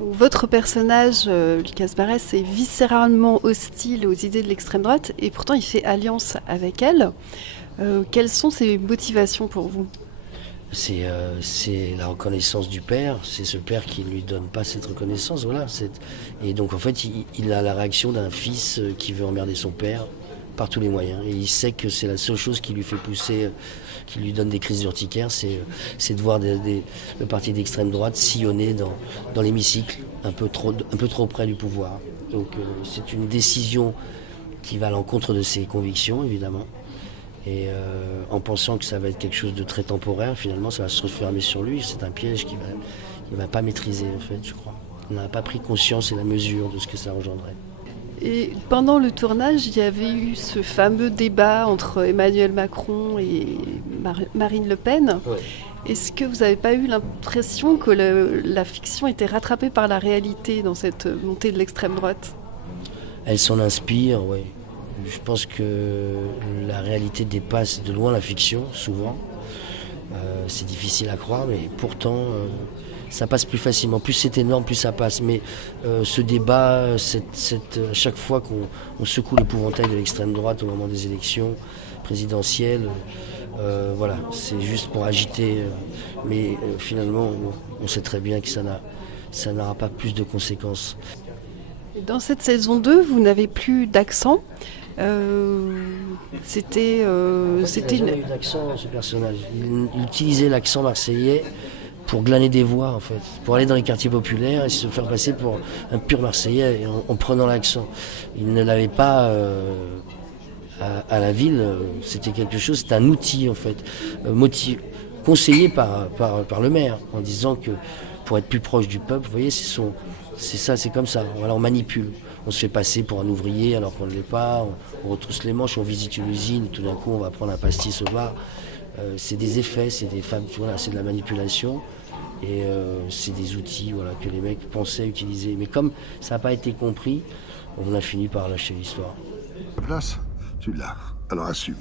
Votre personnage, Lucas Barès, est viscéralement hostile aux idées de l'extrême droite et pourtant il fait alliance avec elle. Quelles sont ses motivations pour vous? C'est la reconnaissance du père, c'est ce père qui ne lui donne pas cette reconnaissance. Voilà, et donc en fait, il a la réaction d'un fils qui veut emmerder son père par tous les moyens. Et il sait que c'est la seule chose qui lui fait pousser, qui lui donne des crises urticaires, c'est de voir le parti d'extrême droite sillonner dans l'hémicycle, un peu trop près du pouvoir. Donc c'est une décision qui va à l'encontre de ses convictions, évidemment. Et en pensant que ça va être quelque chose de très temporaire, finalement, ça va se refermer sur lui. C'est un piège qu'il va pas maîtriser, en fait, je crois. On n'a pas pris conscience et la mesure de ce que ça engendrait. Et pendant le tournage, il y avait eu ce fameux débat entre Emmanuel Macron et Marine Le Pen. Ouais. Est-ce que vous n'avez pas eu l'impression que la fiction était rattrapée par la réalité dans cette montée de l'extrême droite? Elle s'en inspire, oui. Je pense que la réalité dépasse de loin la fiction, souvent. C'est difficile à croire, mais pourtant, ça passe plus facilement. Plus c'est énorme, plus ça passe. Mais ce débat, à chaque fois qu'on secoue l'épouvantail de l'extrême droite au moment des élections présidentielles, voilà, c'est juste pour agiter. Mais finalement, on sait très bien que ça n'aura pas plus de conséquences. Dans cette saison 2, vous n'avez plus d'accent. Euh, Il n'a c'était une... jamais eu d'accent, ce personnage. Il utilisait l'accent marseillais pour glaner des voix, en fait, pour aller dans les quartiers populaires et se faire passer pour un pur Marseillais en prenant l'accent. Il ne l'avait pas à la ville, c'était quelque chose, c'était un outil, en fait, conseillé par le maire, en disant que pour être plus proche du peuple, vous voyez, c'est ça, c'est comme ça. Voilà, on manipule. On se fait passer pour un ouvrier alors qu'on ne l'est pas. On retrousse les manches, on visite une usine. Tout d'un coup, on va prendre un pastis au bar. C'est des effets, c'est des femmes, voilà, c'est de la manipulation. Et c'est des outils, voilà, que les mecs pensaient utiliser. Mais comme ça n'a pas été compris, on a fini par lâcher l'histoire. La place, tu l'as. Alors assume.